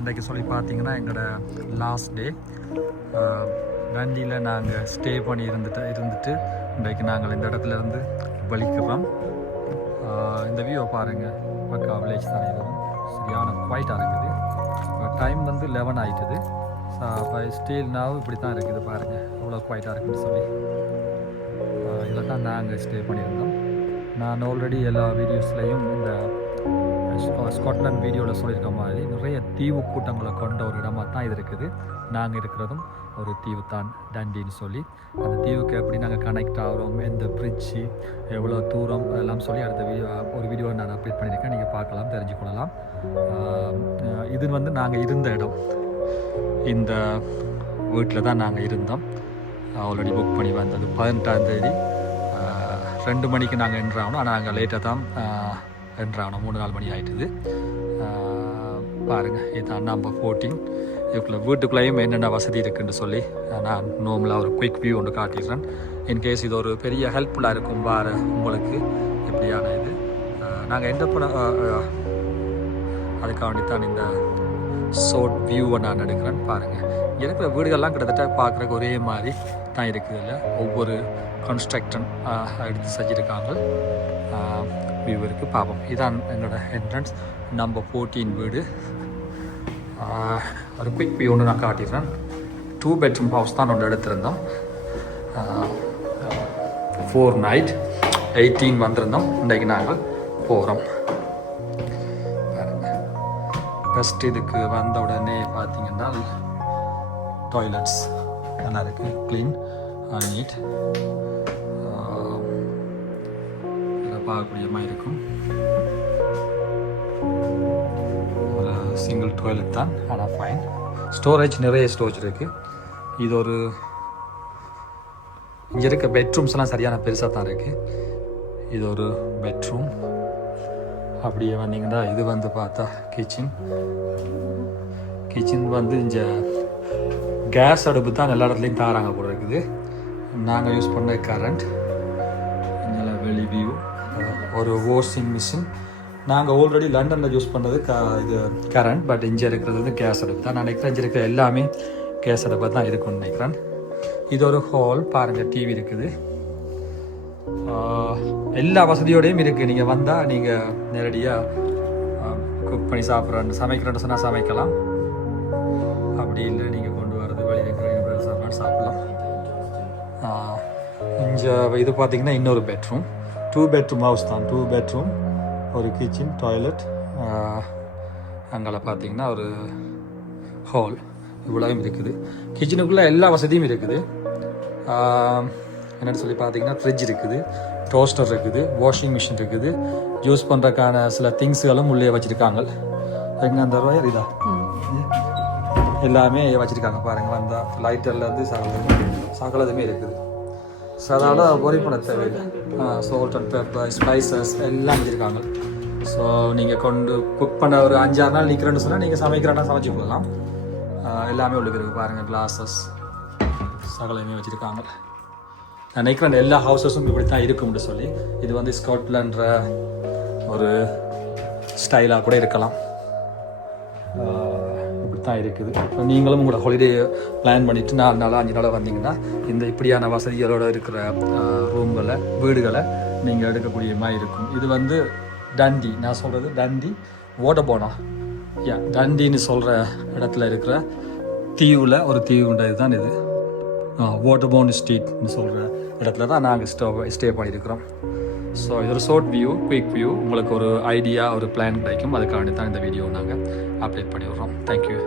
இன்றைக்கு சொல்லி பார்த்தீங்கன்னா எங்களோட லாஸ்ட் டே டண்டியில் நாங்கள் ஸ்டே பண்ணி இருந்துட்டு இன்றைக்கு நாங்கள் இந்த இடத்துலேருந்து வலிக்கிறோம். இந்த வியூவை பாருங்கள், பக்கா வில்லேஜ் தான். இதுவும் சரியான குவைட்டாக இருக்குது. இப்போ டைம் வந்து 11 ஆகிட்டுது. இப்போ ஸ்டீல் நாவும் இப்படி தான் இருக்குது பாருங்கள், அவ்வளோ குவைட்டாக இருக்குதுன்னு சொல்லி. இதில் தான் நாங்கள் ஸ்டே பண்ணியிருந்தோம். நான் ஆல்ரெடி எல்லா வீடியோஸ்லையும் இந்த ஸ்காட்லாண்ட் வீடியோவில் சொல்லியிருக்க மாதிரி நிறைய தீவு கூட்டங்களை கொண்ட ஒரு இடமாக தான் இது இருக்குது. நாங்கள் இருக்கிறதும் ஒரு தீவு தான், டண்டின்னு சொல்லி. அந்த தீவுக்கு எப்படி நாங்கள் கனெக்ட் ஆகிறோம், எந்த பிரிட்ஜு, எவ்வளோ தூரம், அதெல்லாம் சொல்லி அடுத்த ஒரு வீடியோ நான் அப்டேட் பண்ணியிருக்கேன். நீங்கள் பார்க்கலாம், தெரிஞ்சுக்கொள்ளலாம். இது வந்து நாங்கள் இருந்த இடம். இந்த வீட்டில் தான் நாங்கள் இருந்தோம். ஆல்ரெடி புக் பண்ணி வந்தது 18ஆம் தேதி 2 மணிக்கு நாங்கள் என்ட்ராகணும். ஆனால் நாங்கள் லேட்டாக தான் என்ட்ராகணும், 3-4 மணி ஆகிட்டுது. பாருங்கள், இதுதான் நம்பர் 14. இதுக்குள்ளே வீட்டுக்குள்ளேயும் என்னென்ன வசதி இருக்குன்னு சொல்லி நான் நார்மலாக ஒரு குயிக் வியூ ஒன்று காட்டிடுறேன். இன்கேஸ் இது ஒரு பெரிய ஹெல்ப்ஃபுல்லாக இருக்கும் வார உங்களுக்கு எப்படியான இது. நாங்கள் எந்த பண்ண அதுக்காக வேண்டித்தான் இந்த ஷார்ட் வியூவை நான் எடுக்கிறேன். பாருங்கள், இங்கே இருக்கிற வீடுகள்லாம் கிட்டத்தட்ட பார்க்குறக்கு ஒரே மாதிரி தான் இருக்குது. இல்லை, ஒவ்வொரு கன்ஸ்ட்ரக்ஷன் எடுத்து செஞ்சுருக்காங்க. வியூ இருக்குது, பார்ப்போம். இதுதான் எங்களோட என்ட்ரன்ஸ், நம்பர் 14 வீடு. ஒரு குயிக் வியூ ஒன்று நான் காட்டிடுறேன். 2 பெட்ரூம் ஹவுஸ் தான் ஒன்று எடுத்திருந்தோம். 4 நைட் 18 வந்திருந்தோம். இன்றைக்கு நாங்கள் போகிறோம். பாருங்கள், ஃபஸ்ட் இதுக்கு வந்த உடனே பார்த்தீங்கன்னா டாய்லெட்ஸ் நல்லா இருக்குது, க்ளீன் அண்ட் நீட். இதில் பார்க்கக்கூடிய மாதிரி இருக்கும். ஒரு சிங்கிள் டாய்லெட் தான், ஆனால் ஃபைன். ஸ்டோரேஜ், நிறைய ஸ்டோரேஜ் இருக்குது. இது ஒரு இங்கே இருக்க பெட்ரூம்ஸ்லாம் சரியான பெருசாக தான் இருக்குது. இது ஒரு பெட்ரூம். அப்படியே வந்தீங்கன்னா இது வந்து பார்த்தா கிச்சன். கிச்சன் வந்து இங்கே கேஸ் அடுப்பு தான் எல்லா இடத்துலையும் தாராங்க போல இருக்குது. நாங்கள் யூஸ் பண்ண கரண்ட். இங்கே வெளி வியூ, ஒரு வாஷிங் மிஷின். நாங்கள் ஆல்ரெடி லண்டனில் யூஸ் பண்ணுறது இது கரண்ட், பட் இங்கே இருக்கிறது வந்து கேஸ் அடுப்பு தான். நான் நினைக்கிறேன் இங்கே இருக்கிற எல்லாமே கேஸ் அடுப்பு தான் இருக்குன்னு நினைக்கிறேன். இது ஒரு ஹால். பாருங்கள், டிவி இருக்குது, எல்லா வசதியோடையும் இருக்குது. நீங்கள் வந்தால் நீங்கள் நேரடியாக குக் பண்ணி சமைக்கிறேன்னு சொன்னால் சமைக்கலாம். அப்படி இல்லை, நீங்கள் கொண்டு வரது வெளியில் இருக்கிற சாப்பிடலாம். இங்கே இது பார்த்தீங்கன்னா இன்னொரு பெட்ரூம். 2 பெட்ரூம் ஹவுஸ் தான். 2 பெட்ரூம், ஒரு கிச்சன், டாய்லெட். அங்கே பார்த்தீங்கன்னா ஒரு ஹால். இவ்வளவும் இருக்குது. கிச்சனுக்குள்ளே எல்லா வசதியும் இருக்குது. என்னென்னு சொல்லி பார்த்தீங்கன்னா ஃப்ரிட்ஜ் இருக்குது, டோஸ்டர் இருக்குது, வாஷிங் மிஷின் இருக்குது, யூஸ் பண்ணுறதுக்கான சில திங்ஸுகளும் உள்ளே வச்சுருக்காங்க. எங்கே அந்த ரூபாய் இதா எல்லாமே வச்சுருக்காங்க. பாருங்கள், வந்தால் லைட்டர்லேருந்து சகலதுமே இருக்குது. ஸோ அதனால் ஒரி பண்ண தேவையில்லை. சால்ட் அண்ட் பெப்பர், ஸ்பைசஸ் எல்லாம் வச்சுருக்காங்க. ஸோ நீங்கள் கொண்டு குக் பண்ண ஒரு 5-6 நாள் நிற்கிறேன்னு சொன்னால் நீங்கள் சமைக்கிறேன்னா சமைச்சு கொள்ளலாம். எல்லாமே உள்ளுக்கு இருக்குது. பாருங்கள், கிளாஸஸ் சகலமே வச்சுருக்காங்க. நான் நினைக்கிறேன் எல்லா ஹவுசஸும் இப்படி தான் இருக்கும்னு சொல்லி. இது வந்து ஸ்காட்லாண்ட்ற ஒரு ஸ்டைலாக கூட இருக்கலாம். இப்படி தான் இருக்குது. நீங்களும் உங்களோட ஹாலிடே பிளான் பண்ணிவிட்டு 4 நாள் 5 நாள் வந்தீங்கன்னா இந்த இப்படியான வசதிகளோடு இருக்கிற ரூம்களை, வீடுகளை நீங்கள் எடுக்கக்கூடிய மாதிரி இருக்கும். இது வந்து டண்டி, நான் சொல்கிறது டண்டி வாட்டர்போர்னா, டண்டின்னு சொல்கிற இடத்துல இருக்கிற தீவில் ஒரு தீவுன்றது தான் இது. வாட்டர்போர்ன் ஸ்ட்ரீட்னு சொல்கிற இடத்துல தான் நாங்கள் ஸ்டே பண்ணியிருக்கிறோம். ஸோ இது ஒரு ஷார்ட் வியூ, குயிக் வியூ. உங்களுக்கு ஒரு ஐடியா, ஒரு பிளான் கிடைக்கும். அதுக்காக தான் இந்த வீடியோ நாங்கள் அப்டேட் பண்ணி விடுறோம். தேங்க்யூ.